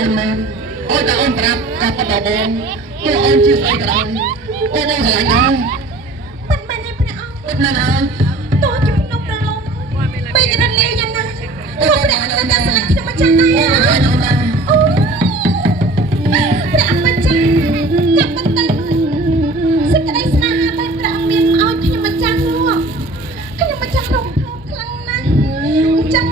អូនមែនអូនតែអូនប្រាប់កាប់បដបងទោះអូនជាស្អីក៏ដោយអូនស្រឡាញ់អូនប៉ិនមែនទេព្រះអង្គពិតមែនហើយតោះជាភ្នំប្រឡងពេលរលាយយ៉ាងណាអូព្រះអង្គតែស្លាញ់ខ្ញុំមកចាំដែរអូព្រះអង្គម្ចាស់ចាប់បន្តែសេចក្តីស្នេហាដែលព្រះអង្គមានឲ្យខ្ញុំម្ចាស់នោះខ្ញុំម្ចាស់រំភើបខ្លាំងណាស់អញ្ចឹង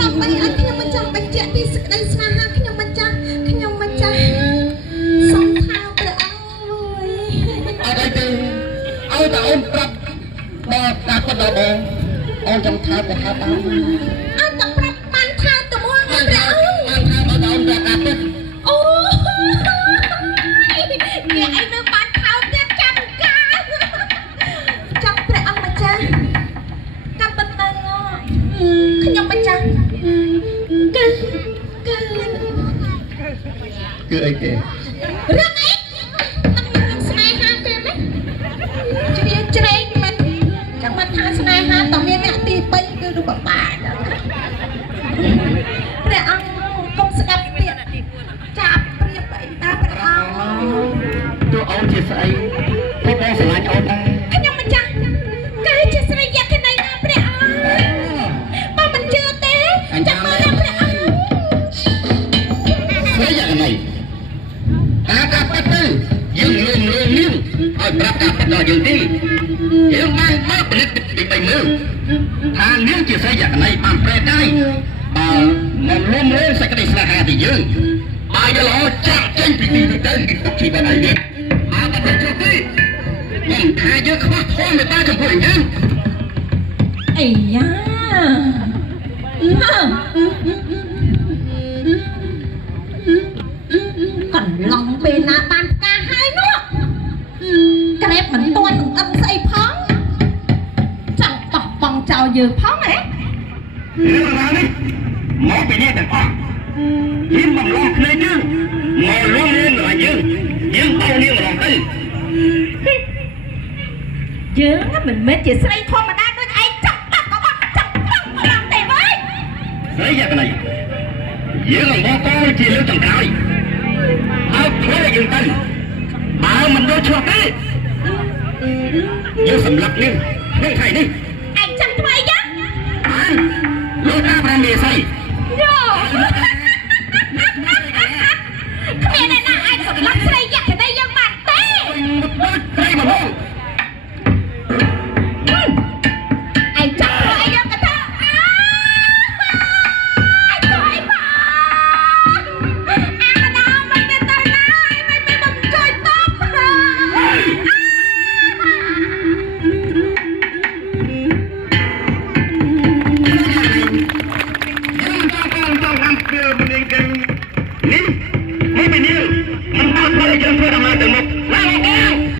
ដើម្បីឲ្យខ្ញុំម្ចាស់បញ្ជាក់ពីសេចក្តីស្នេហាខ្ញុំម្ចាស់សូមថាព្រះអង្គអត់អីទេឲ្យតែអូនប្រាប់ដល់កាប់បដបងអូនចង់ថាទៅថាតាមអត់តែប្រាប់បានថាទៅមកព្រះអង្គបានថាបើអូនប្រាប់កាប់ទេអូអ្នកឯងនៅបានខោទៀតចាំការចាំព្រះអង្គម្ចាស់កាប់បន្តែខ្ញុំម្ចាស់គឺអីគេរឿងអីនឹងស្នេហាទេណាជ្រៀងជ្រែងមិនចាំមិនថាស្នេហាតើមានអ្នកទី3គឺរូបបាតព្រះអង្គកុំស្ដាប់ទៀតចាប់ព្រៀបអីតាព្រះអង្គទោះអូនជាស្អីក៏បងស្រឡាញ់អូនដែរខ្ញុំម្ចាស់កាយជាស្រីយកណៃណាព្រះអង្គបើមិនជឿទេចាំមើលព្រះអង្គស្រីយកណៃការកាប់បាត់ទៅយើងលួងលួងនាងឲ្យប្រាប់ការពិតដល់យើងទេយើងបានមកផលិតពីបីមើលថានាងជាស្រីយកណៃបានប្រែកាយបើមកលួងលួងសេចក្តីស្នេហាពីយើងបើយល់ចាក់ចេញពីទីនេះទៅពីទុកជីវិតឯនេះមកតែជុំទេខ្ញុំថាយើងខ្វះធម៌មេត្តាចំពោះយើងអីយ៉ាកន្លងពេលណាបានផ្កាហើយនោះក្រែបមិនទាន់នឹងអឹងស្អីផងចង់បោះបង់ចោលយើងផងហ៎រឿងរ៉ាវនេះមកពីនេះទាំងអស់យើងបំឡងភ្នែកយើងមកលួងរឿងរបស់យើងបោកនាងម្ដងទៅយើងមិនមែនជាស្រីធម្មតាដូចឯងចាប់តាក់ក៏បោះចាប់តាក់ម្ដងទេវើយស្រីយ៉ាងណាយើងមកកោជាលើកចង្ក្រោយឲ្យធ្វើយើងទៅបើមិនដូចឆ្លោះទេយើងសម្លាប់នាងក្នុងថ្ងៃនេះឯងចាំធ្វើអីយ៉ាងលោកតាប្រាំមេស័យយោគ្មានអ្នកណាអាចសម្លាប់ស្រីយកក្តីយើងបានទេស្រីមក